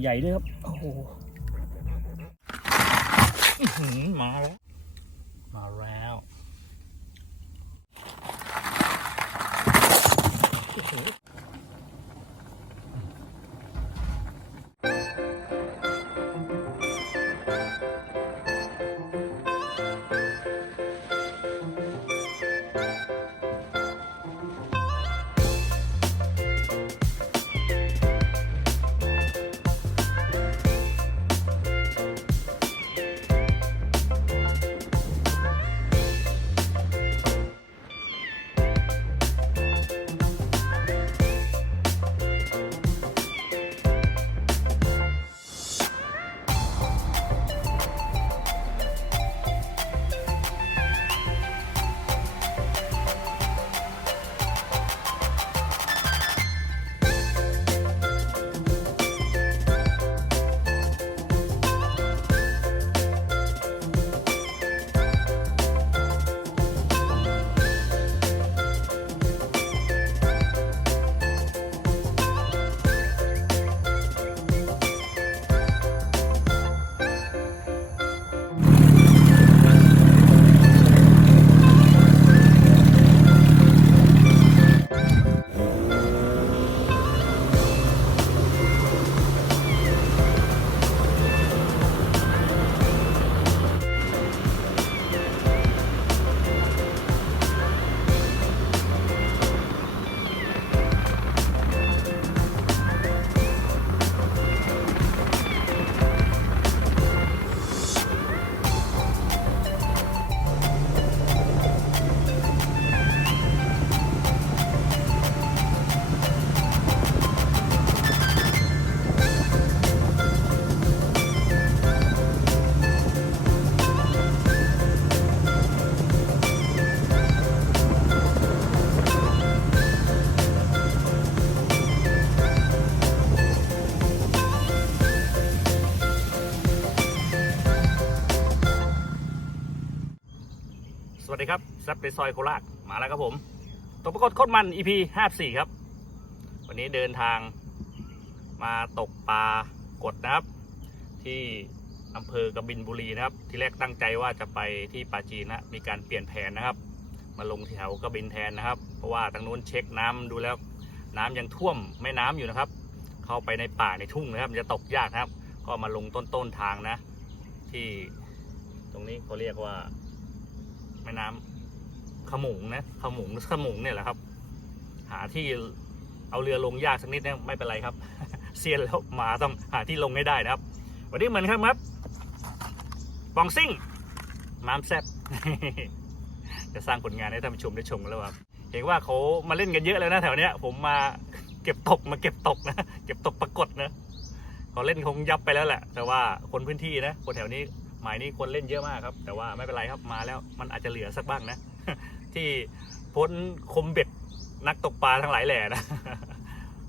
ใหญ่ด้วยครับ โอ้โหมาแล้ว มาแล้ว ครับแซปซอยโคราชมาแล้วครับผมตกปรากฏโคตรมัน EP ห้าสี่ครับ วันนี้เดินทางมาตกปลากดนะครับ ที่อำเภอกบินบุรีนะครับ ที่แรกตั้งใจว่าจะไปที่ปาจีนนะมีการเปลี่ยนแผนนะครับ มาลงแถวกบินแทนนะครับ เพราะว่าทางนู้นเช็คน้ำดูแล้วน้ำยังท่วมแม่น้ำอยู่นะครับ เข้าไปในป่าในทุ่งนะครับจะตกยากนะครับ ก็มาลงต้นต้นๆทางนะ ที่ตรงนี้เขาเรียกว่าแม่น้ำ ขมุงนะขมุงขมุงเนี่ยแหละครับ หาที่เอาเรือลงยากสักนิดนะไม่เป็นไรครับเซียนแล้วมาต้องหาที่ลงให้ได้นะครับ วันนี้เหมือนครับครับปองซิ่งมามแซบจะสร้างผลงานให้ท่านผู้ชมได้ชมกันแล้วครับเห็นว่าเขามาเล่นกันเยอะแล้วนะแถวเนี้ย ผมมาเก็บตกมาเก็บตกนะเก็บตกปรากฏนะเขาเล่นคงยับไปแล้วแหละ แต่ว่าคนพื้นที่นะคนแถวนี้หมายนี้คนเล่นเยอะมากครับ แต่ว่าไม่เป็นไรครับมาแล้วมันอาจจะเหลือสักบ้างนะ ที่พ้นคมเบ็ดนักตกปลาทั้งหลายแหล่นะ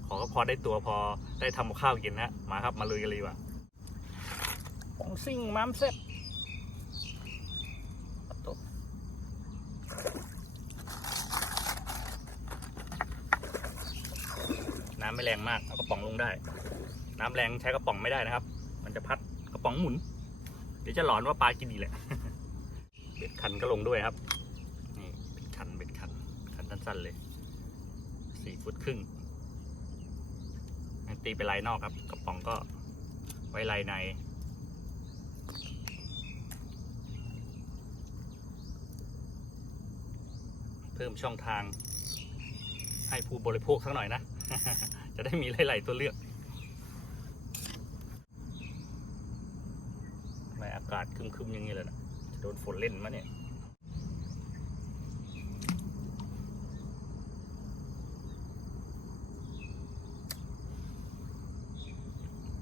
ขอก็พอได้ตัวพอได้ทำกับข้าวกินนะมาครับมาลุยกันเลยดีกว่าของซิ่งมามเซ็ตน้ำไม่แรงมาก เอากระป๋องลงได้ น้ำแรงใช้กระป๋องไม่ได้นะครับ มันจะพัดกระป๋องหมุน เดี๋ยวจะหลอนว่าปลากินดีแหละเบ็ดคันก็ลงด้วยครับ นี่เบ็ดคันเบ็ดคัน คัน สั้นๆเลยสี่ฟุตครึ่งตีไปลายนอกครับกระป๋องก็ไว้ลายในเพิ่มช่องทาง ให้ผู้บริโภคสักหน่อยนะ จะได้มีหลาย ๆ ตัวเลือกทำไมอากาศคึมๆอย่างนี้เลยนะจะโดนฝนเล่นมะเนี่ย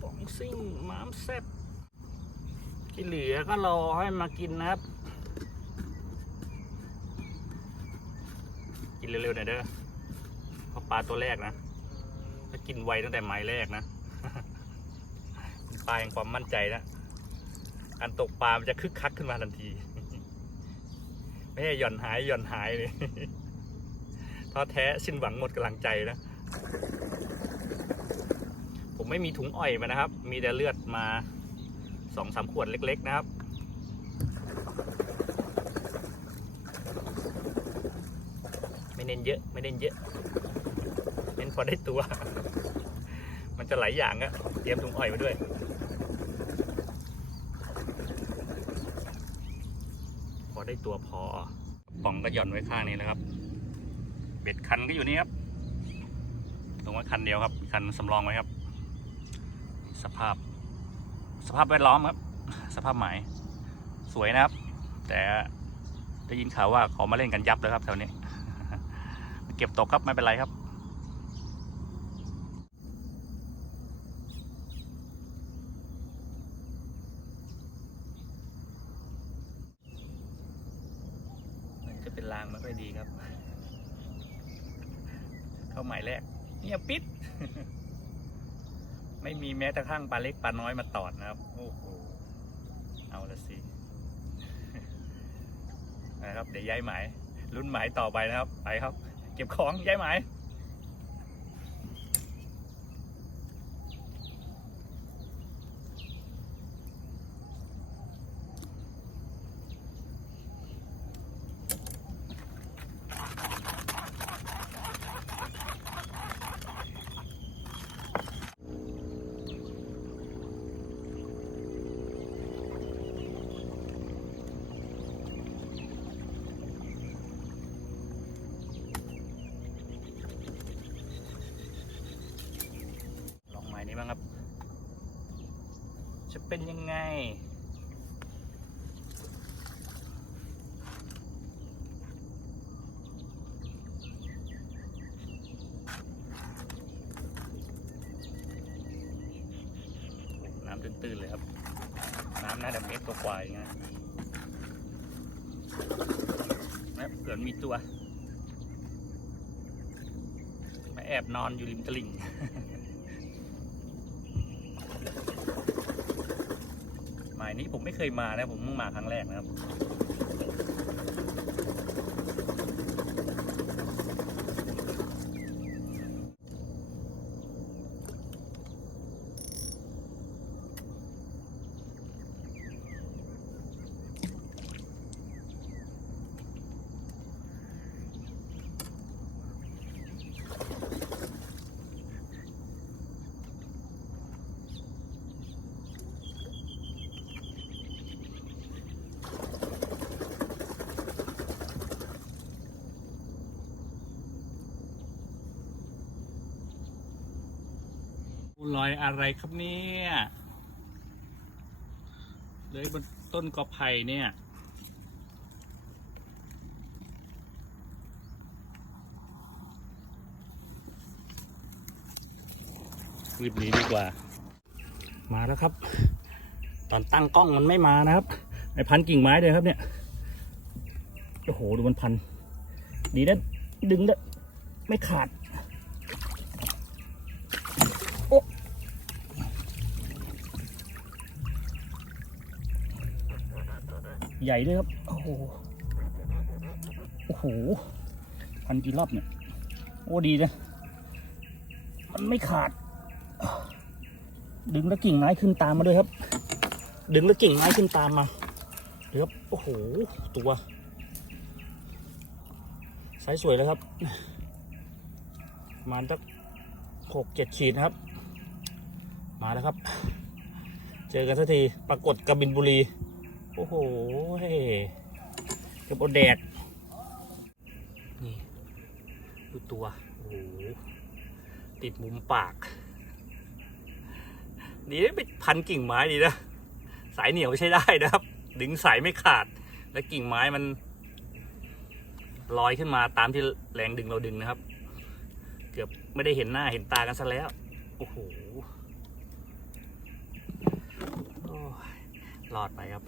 ป๋อง ซิ่งม้ามแซบที่เหลือก็รอให้มากินนะครับ กินเร็วๆหน่อยเด้อเพราะปลาตัวแรกนะ ถ้ากินไวตั้งแต่ไม้แรกนะปลาแห่งความมั่นใจนะการตกปลามันจะคึกคักขึ้นมาทันที ไม่ใช่หย่อนหายหย่อนหายเลยท้อแท้สิ้นหวังหมดกำลังใจนะ ไม่มีถุงอ้อยมานะครับ มีแต่เลือดมาสองสามขวดเล็ก ๆ นะครับ ไม่เน้นเยอะ ไม่เน้นเยอะ เน้นพอได้ตัว มันจะหลายอย่างอะเตรียมถุงอ้อยมาด้วยพอได้ตัวพอป่องก็หย่อนไว้ข้างนี้นะครับ เบ็ดคันก็อยู่นี่ครับ ตรงไว้คันเดียวครับ คันสำรองไว้ครับ สภาพ สภาพแวดล้อมครับ สภาพหมาย สวยนะครับ แต่ได้ยินข่าวว่าเขามาเล่นกันยับแล้วครับแถวนี้ เก็บตกครับไม่เป็นไรครับจะเป็นรางไม่ค่อยดีครับ เข้าหมายแรกเงียปิด มีแม้กระทั่งปลาเล็กปลาน้อยมาตอดนะครับ โอ้โห เอาละสิ นะครับ เดี๋ยวย้ายหมายรุ่นหมายต่อไปนะครับ ไปครับ เก็บของย้ายหมาย ลองหมายนี้บ้างครับ จะเป็นยังไง น้ำตื้นๆเลยครับ น่าจะเมตรกว่าอย่างเงี้ยนะเผื่อมีตัว มาแอบนอนอยู่ริมตลิ่งหมายนี้ผมไม่เคยมานะ ผมเพิ่งมาครั้งแรกนะครับ ลอยอะไรครับเนี่ยเลยบนต้นกอไผ่เนี่ย รีบหนีดีกว่า มาแล้วครับ ตอนตั้งกล้องมันไม่มานะครับไอพันกิ่งไม้เลยครับเนี่ย โอ้โห ดูมันพัน ดีนะดึงได้ไม่ขาด ใหญ่ด้วยครับ โอ้โห โอ้โห พันกี่รอบเนี่ย โอ้ดีนะมันไม่ขาด ดึงแล้วกิ่งไม้ขึ้นตามมาด้วยครับ ดึงแล้วกิ่งไม้ขึ้นตามมาเดี๋ยวครับโอ้โห ตัวไซส์สวยแล้วครับมาสักหกเจ็ดขีดนะครับ มาแล้วครับ เจอกันสักทีปรากฏกระบินบุรี อ้โหกระโปแดกนี่ ดูตัว โอ้โห ติดมุมปาก ดีได้ไปพันกิ่งไม้ดีนะ สายเหนียวใช้ได้นะครับ ดึงสายไม่ขาด และกิ่งไม้มันลอยขึ้นมาตามที่แรงดึงเราดึงนะครับ เกือบไม่ได้เห็นหน้าเห็นตากันซะแล้ว โอ้โหโอ้ย รอดไปครับ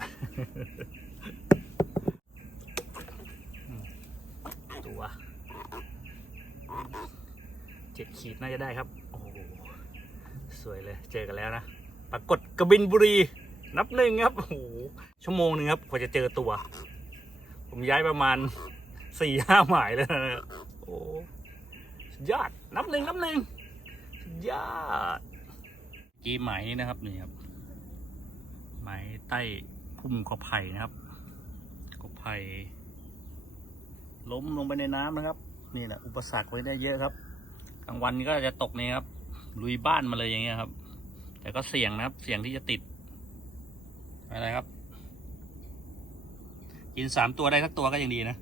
ตัวเจ็ดขีดน่าจะได้ครับ โอ้โห สวยเลย เจอกันแล้วนะ ปรากฏกระบินบุรี นับหนึ่งครับ โอ้โห ชั่วโมงหนึ่งครับ กว่าจะเจอตัว ผมย้ายประมาณสี่ห้าหมายแล้วนะโอ้สุดยอดนับหนึ่งนับหนึ่งสุดยอดกี้ไหมนี่นะครับนี่ครับ ไหมใต้พุ่มกอไผ่นะครับกอไผ่ล้มลงไปในน้ำนะครับ นี่แหละอุปสรรคไว้ได้เยอะครับกลางวันก็จะตกนี่ครับ ลุยบ้านมาเลยอย่างเงี้ยครับ แต่ก็เสี่ยงนะครับเสี่ยงที่จะติดอะไรครับ กินสามตัวได้สักตัวก็ยังดีนะ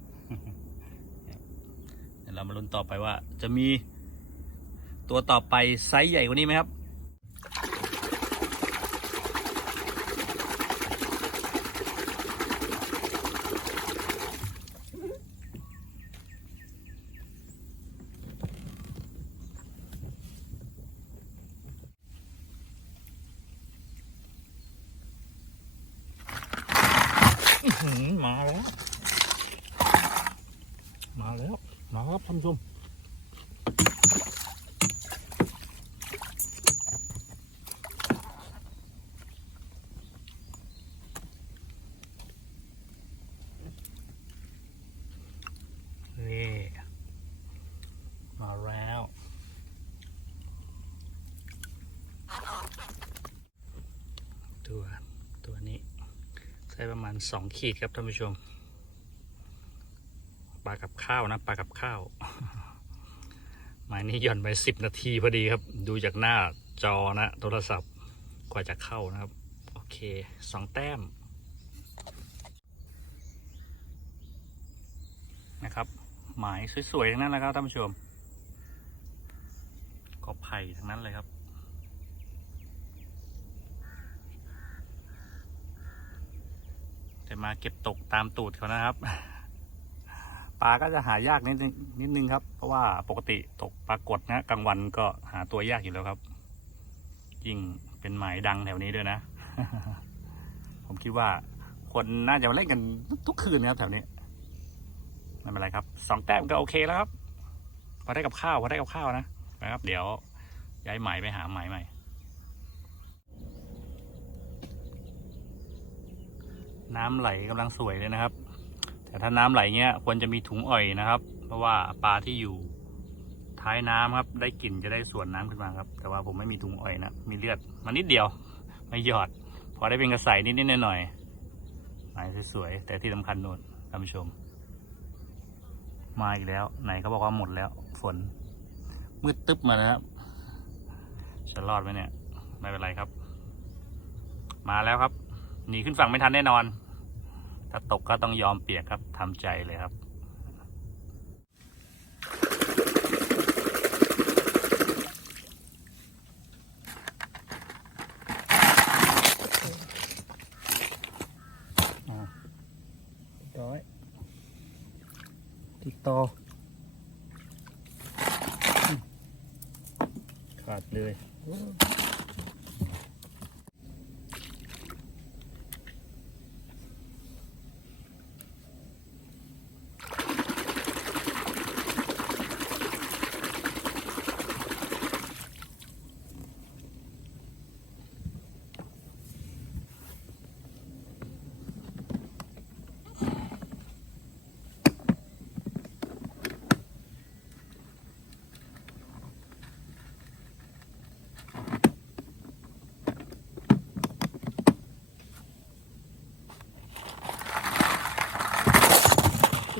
เดี๋ยวเรามาลุ้นต่อไปว่า จะมีตัวต่อไปไซส์ใหญ่กว่านี้ไหมครับ อื้อหือมาแล้ว มาแล้ว มาครับท่านผู้ชมนี่มาแล้ว ตัวตัวนี้ ใช้ประมาณสองขีดครับท่านผู้ชมปลากับข้าวนะปลากับข้าว หมายนี้หย่อนไปสิบนาทีพอดีครับ ดูจากหน้าจอนะ โทรศัพท์กว่าจะเข้านะครับ โอเคสองแต้มนะครับ หมายสวยๆทั้งนั้นนะครับท่านผู้ชมก็ไผ่ทั้งนั้นเลยครับแต่มาเก็บตกตามตูดเขานะครับ ปลาก็จะหายากนิดนึงนิดนึงครับ เพราะว่าปกติตกปลากดนะกลางวันก็หาตัวยากอยู่แล้วครับ ยิ่งเป็นหมายดังแถวนี้ด้วยนะ ผมคิดว่าคนน่าจะมาเล่นกันทุกคืนนะครับแถวนี้ไม่เป็นไรครับสองแต้มก็โอเคแล้วครับพอได้กับข้าวพอได้กับข้าวนะนะครับ เดี๋ยวย้ายหมายไปหาหมายใหม่น้ำไหลกำลังสวยเลยนะครับ แต่ถ้าน้ำไหลเงี้ยควรจะมีถุงอ่อยนะครับ เพราะว่าปลาที่อยู่ท้ายน้ำครับ ได้กลิ่นจะได้ส่วนน้ำขึ้นมาครับ แต่ว่าผมไม่มีถุงอ่อยนะมีเลือดมานิดเดียว ไม่หยอด พอได้เป็นกระใสนิดๆหน่อยๆหมายสวยๆแต่ที่สำคัญโน่นท่านผู้ชม มาอีกแล้ว ไหนเขาบอกว่าหมดแล้ว ฝนมืดตึ๊บมานะครับจะรอดไหมเนี่ย ไม่เป็นไรครับ มาแล้วครับหนีขึ้นฝั่งไม่ทันแน่นอน ถ้าตกก็ต้องยอมเปียกครับทำใจเลยครับอ่าร้อยติดต่อ ขาดเลย โ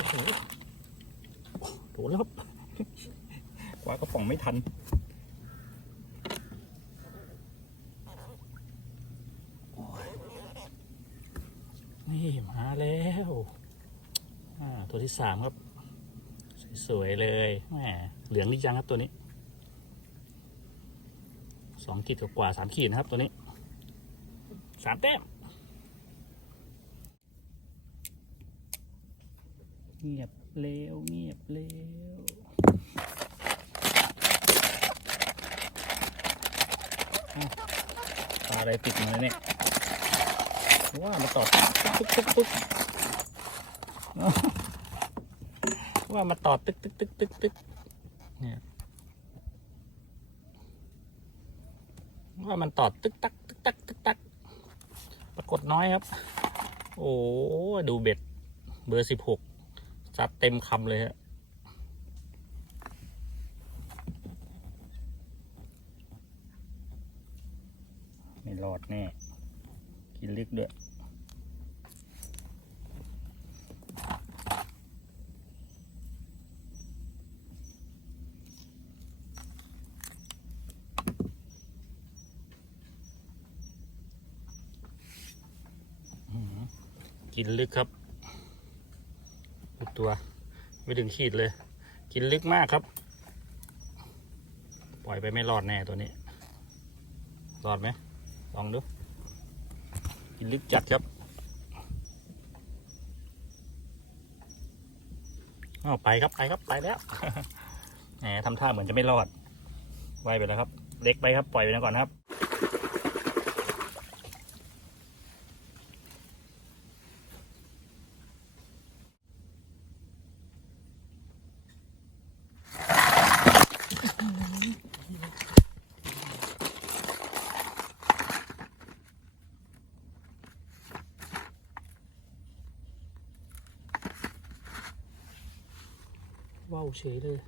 อ้โหโดนแล้วครับ กว่ากระป๋องไม่ทัน โอ้ยนี่มาแล้วอ่า ตัวที่สามครับ สวยๆเลยแหมเหลืองดีจังครับตัวนี้สองขีดกว่าสามขีดนะครับตัวนี้สามแต้มเงียบเร็วเงียบเร็วอ้าวปลาอะไรติดมาเนี่ยว่ามาตอดตึกตึกตึกอ้า ว่ามาต่อตึกตึกตึกตึกตึกเนี่ยว่ามันต่อตึกตักตึกตักตึกตักปรากฏน้อยครับ โอ้ดูเบ็ด เบอร์สิบหกจัดเต็มคำเลยฮะไม่รอดแน่กินลึกด้วย อื้อหือ กินลึกครับดูตัว ไม่ถึงขีดเลย กินลึกมากครับ ปล่อยไปไม่รอดแน่ตัวนี้ รอดไหมลองดู กินลึกจัดครับอ้าวไปครับไปครับไปแล้วแหมทำท่าเหมือนจะไม่รอดไวไปแล้วครับ เล็กไปครับปล่อยไปนะก่อนครับ เฉยเลย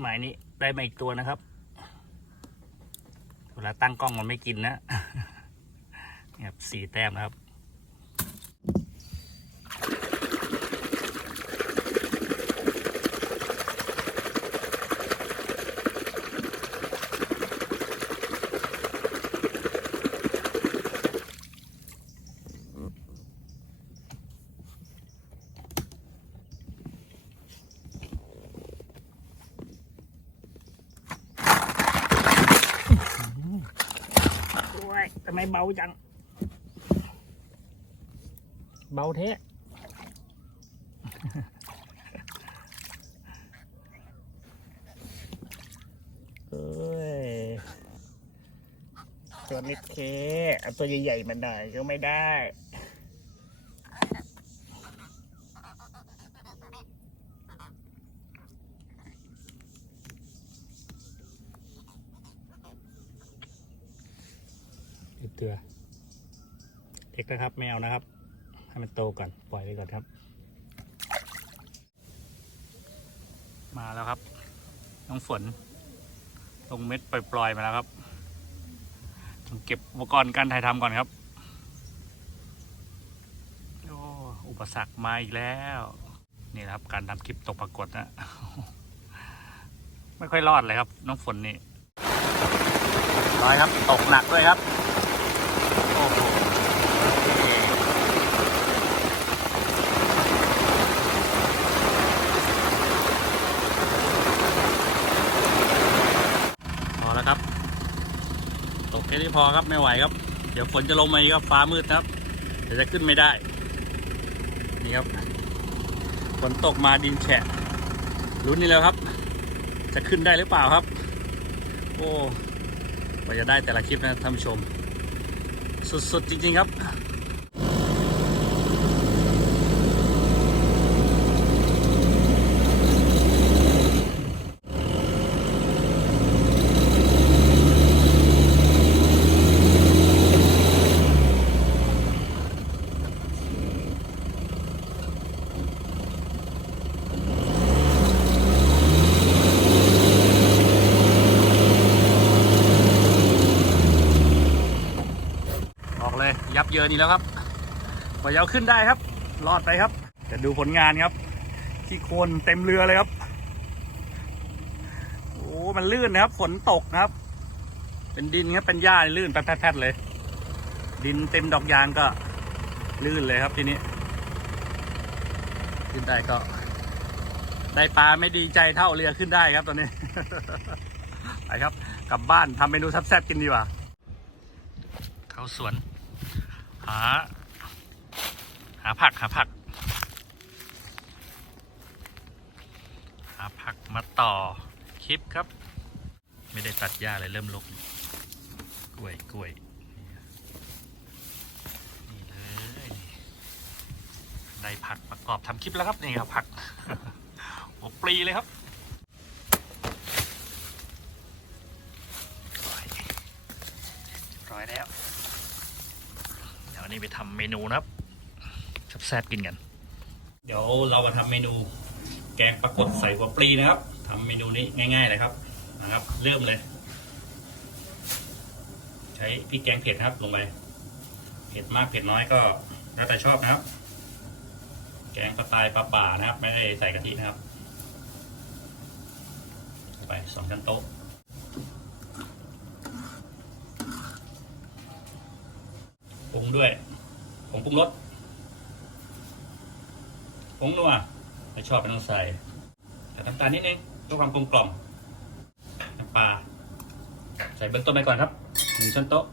หมายนี้ได้มาอีกตัวนะครับ เวลาตั้งกล้องมันไม่กินนะแบบสี่แต้มนะครับ โอ้ยทำ ไมเบาจัง เบาเทะเอ้ย ตัวเล็กเคเอาตัวใหญ่ๆมันได้ก็ไม่ได้ อีกเตือ เล็กนะครับไม่เอานะครับ ให้มันโตก่อนปล่อยไว้ก่อนครับ มาแล้วครับ น้องฝนลงเม็ดปล่อยๆมาแล้วครับต้องเก็บอุปกรณ์การถ่ายทำก่อนครับโอ้อุปสรรคมาอีกแล้ว นี่นะครับ การทำคลิปตกปรากฏนะไม่ค่อยรอดเลยครับ น้องฝนนี่ร้อยครับ ตกหนักด้วยครับ โอ้โหพอแล้วครับ ตกแค่นี้ พอครับไม่ไหวครับ เดี๋ยวฝนจะลงมาอีกครับฟ้ามืดครับเดี๋ยวจะขึ้นไม่ได้ นี่ครับฝนตกมาดินแฉะลุ้นนี่แล้วครับ จะขึ้นได้หรือเปล่าครับ โอ้กว่าจะได้แต่ละคลิปนะท่านผู้ชม สุดๆจริง ๆ ครับ ออกเลย ยับเยิ นอีกแล้วครับกว่าจะเอาขึ้นได้ครับ รอดไปครับจะดูผลงานครับ ที่โคนเต็มเรือเลยครับ โอ้มันลื่นนะครับ ฝนตกนะครับ เป็นดินครับเป็นหญ้าลื่นแพดๆเลย ดินเต็มดอกยางก็ลื่นเลยครับทีนี้ ขึ้นได้ก็ ได้ปลาไม่ดีใจเท่าเรือขึ้นได้ครับตอนนี้ ไปครับ กลับบ้านทำเมนูแซ่บๆกินดีกว่า เข้าสวน หา หาผัก หาผัก หาผักมาต่อคลิปครับ ไม่ได้ตัดหญ้าเลยเริ่มลกกล้วยกล้วยนี่เลยได้ผักประกอบทำคลิปแล้วครับนี่ครับผักโอ้ปลีเลยครับร้อยร้อยแล้ว เดี๋ยววัน เมนูนะครับแซ่บๆกินกัน เดี๋ยวเรามาทำเมนู แกงปลากดใส่หัวปลีนะครับทำเมนูนี้ง่ายๆเลยครับนะครับ เริ่มเลย ใช้พริกแกงเผ็ดนะครับลงไปเผ็ดมากเผ็ดน้อยก็แล้วแต่ชอบนะครับ แกงสไตล์ปลาป่านะครับ ไม่ได้ใส่กะทินะครับไปสองช้อนโต๊ะปรุงด้วย ผงปรุงรสผงนัวไม่ชอบไม่ต้องใส่แต่น้ำตาลนิดนึงเพื่อความกลมกล่อมน้ำปลาใส่เบื้องต้นไปก่อนครับหนึ่งช้อนโต๊ะ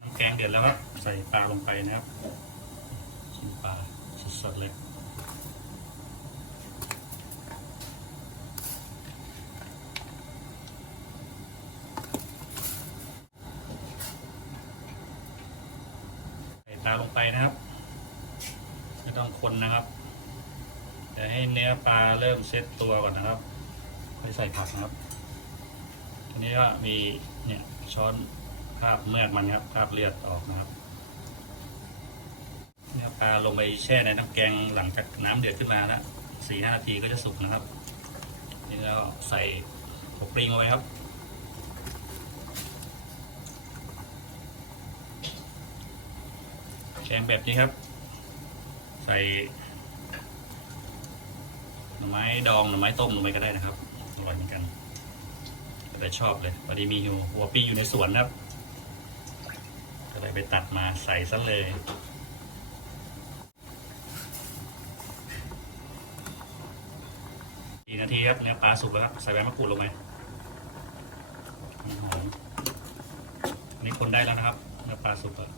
น้ำแกงเดือดแล้วครับ ใส่ปลาลงไปนะครับ ชิมปลาสดๆเลย ใส่ปลาลงไปนะครับ ไม่ต้องคนนะครับเดี๋ยวให้เนื้อปลาเริ่มเซ็ตตัวก่อนนะครับค่อยใส่ผักนะครับทีนี้ก็มีเนี่ยช้อนคาบเมือกมันครับคาบเลือดออกนะครับเนื้อปลาลงไปแช่ในน้ำแกงหลังจากน้ำเดือดขึ้นมาแล้วสี่ห้านาทีก็จะสุกนะครับนี่แล้วใส่หัวปริงลงไปครับแกงแบบนี้ครับ ใส่ หน่อไม้ดองหน่อไม้ต้มลงไปก็ได้นะครับอร่อยเหมือนกันก็ได้ชอบเลยพอดีมีอยู่หัวปีอยู่ในสวนนะครับก็เลยไปตัดมาใส่ซะเลยกี่นาทีครับเนื้อปลาสุกแล้วครับใส่ใบมะกรูดลงไปหอมอันนี่คนได้แล้วนะครับเนื้อปลาสุกแล้ว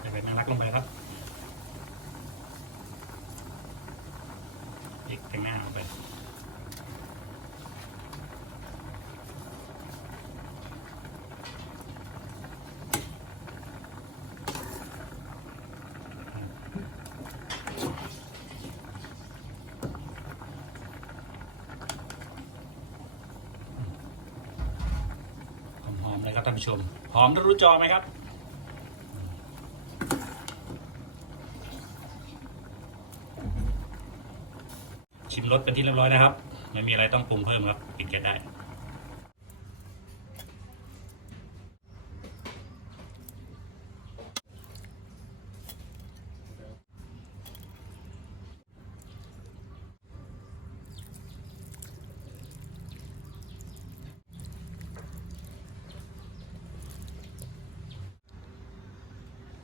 ใส่ใบน่ารักลงไปครับ อีกแต่งหน้าลงไปหอมเลยครับท่านผู้ชม หอมทะลุจอไหมครับ รสเป็นที่เรียบร้อยนะครับ ไม่มีอะไรต้องปรุงเพิ่มครับปิดแก๊สได้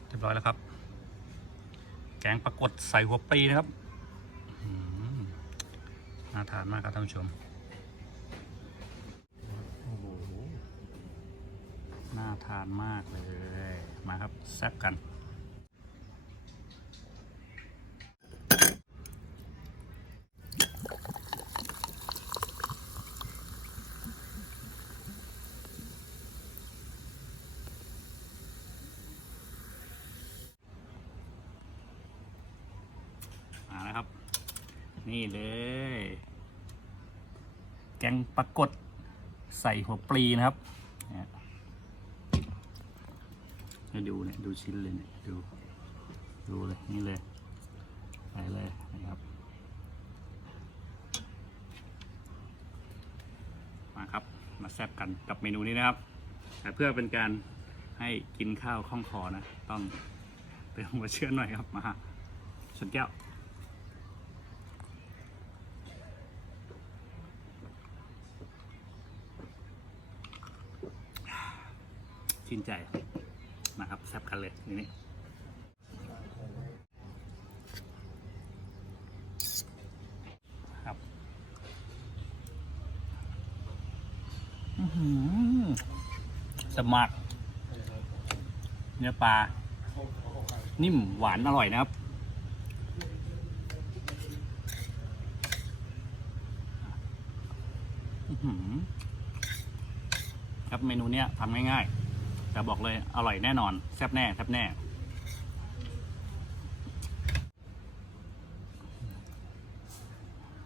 เรียบร้อยแล้วครับ แกงปลากดใส่หัวปลีนะครับาทานมากครับท่านผู้ชม โอ้โห น่าทานมากเลย มาครับแซ่บกัน มาแล้วครับ นี่เลย แกงปลากด ใส่หัวปลีนะครับนี่ยให้ดูเนี่ยดูชิ้นเลยเนี่ยดูดูเลยนี่เลยใส่เลยนะครับมาครับมาแซ่บกันกับเมนูนี้นะครับ แต่เพื่อเป็นการให้กินข้าวคล่องคอนะ ต้องเติมหัวเชื้อหน่อยครับมาชนแก้ว ชื่นใจนะครับแซ่บกันเลยนี่นี่ครับอื้อหือสมักเนื้อปลา นิ่มหวานอร่อยนะครับครับเมนูเนี้ยทำง่ายๆ แต่บอกเลยอร่อยแน่นอน แซ่บแน่แซ่บแน่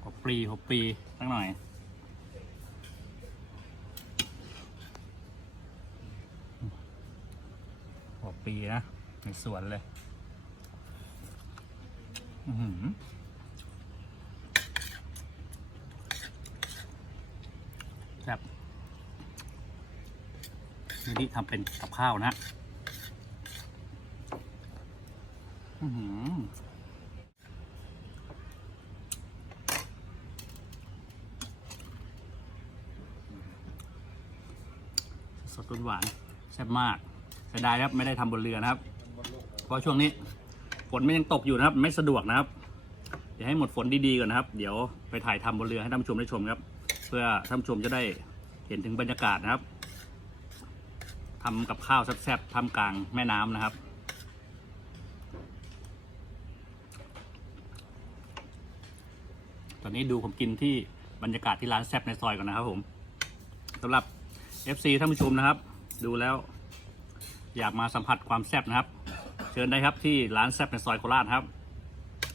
หัวปีหัวปลีสักหน่อยหัวปีนะในสวนเลย อือหือครับ นี่ที่ทำเป็นกับข้าวนะอือหือสดๆหวานแซ่บมากเสียดายครับไม่ได้ทำบนเรือนะครับเพราะช่วงนี้ฝนมันยังตกอยู่นะครับ ไม่สะดวกนะครับเดี๋ยวให้หมดฝนดีๆก่อนนะครับ เดี๋ยวไปถ่ายทำบนเรือให้ท่านผู้ชมได้ชมครับ เพื่อท่านผู้ชมจะได้เห็นถึงบรรยากาศนะครับ ทำกับข้าวแซ่บๆท่ามกลางแม่น้ำนะครับ ตอนนี้ดูผมกินที่บรรยากาศที่ร้านแซ่บในซอยก่อนนะครับผมสำหรับ FC ท่านผู้ชมนะครับ ดูแล้ว อยากมาสัมผัสความแซ่บนะครับ เชิญได้ครับที่ร้านแซ่บในซอยโคราชครับ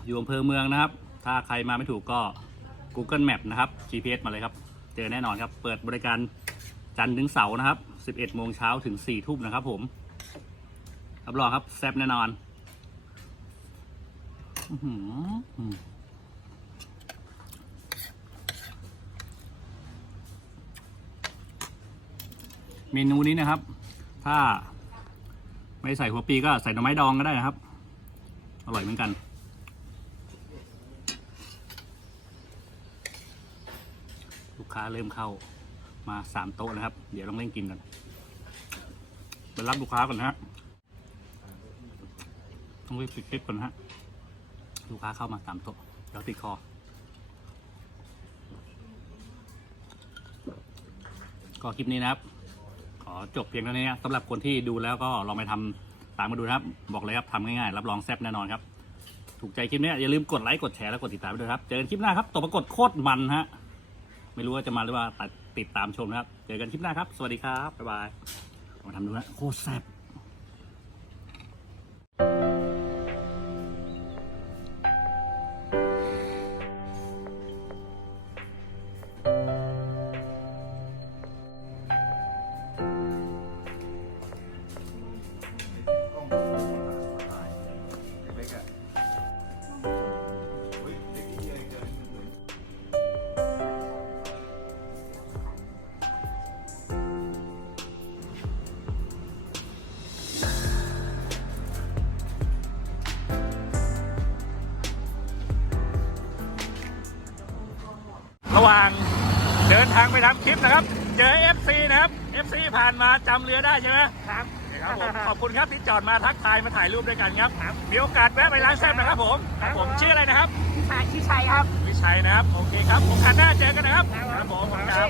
อยู่อำเภอเมืองนะครับ ถ้าใครมาไม่ถูกก็ Google Map นะครับ GPS มาเลยครับ เจอแน่นอนครับ เปิดบริการจันทร์ถึงเสาร์นะครับ 11โมงเช้าถึง4ทุ่มนะครับผมรับรองครับแซ่บแน่นอนเมนูนี้นะครับ ถ้าไม่ใส่หัวปีก็ใส่หน่อไม้ดองก็ได้นะครับ อร่อยเหมือนกันลูกค้าเริ่มเข้า มาสามโต๊ะนะครับ เดี๋ยวต้องเร่งกินกันไปรับลูกค้าก่อนนะฮะต้องรีบปิดคลิปก่อนฮะลูกค้าเข้ามาสามโต๊ะเดี๋ยวติดคอก็คลิปนี้นะครับ ขอจบเพียงเท่านี้นะสำหรับคนที่ดูแล้วก็ลองไปทำตามมาดูนะครับ บอกเลยครับทำง่ายๆ รับรองแซ่บแน่นอนครับ ถูกใจคลิปนี้อย่าลืมกดไลค์กดแชร์และกดติดตามไปด้วยครับ เจอกันคลิปหน้าครับตบปรากฏโคตรมันฮะ ไม่รู้ว่าจะมาหรือว่าติด ติดตามชมนะครับ เจอกันคลิปหน้าครับ สวัสดีครับ บ๊ายบายมาทำดูนะโคตรแซ่บ ทางไปทำคลิปนะครับ เจอ FC นะครับ FC ผ่านมาจำเรือได้ใช่ไหมครับครับผมขอบคุณครับที่จอดมาทักทายมาถ่ายรูปด้วยกันครับ มีโอกาสแวะไปร้านแซ่บนะครับผมครับผมชื่ออะไรนะครับ ชายชื่อชัยครับ วิชัยนะครับ โอเคครับผมคันหน้าเจอกันนะครับ ครับครับผมครับครับ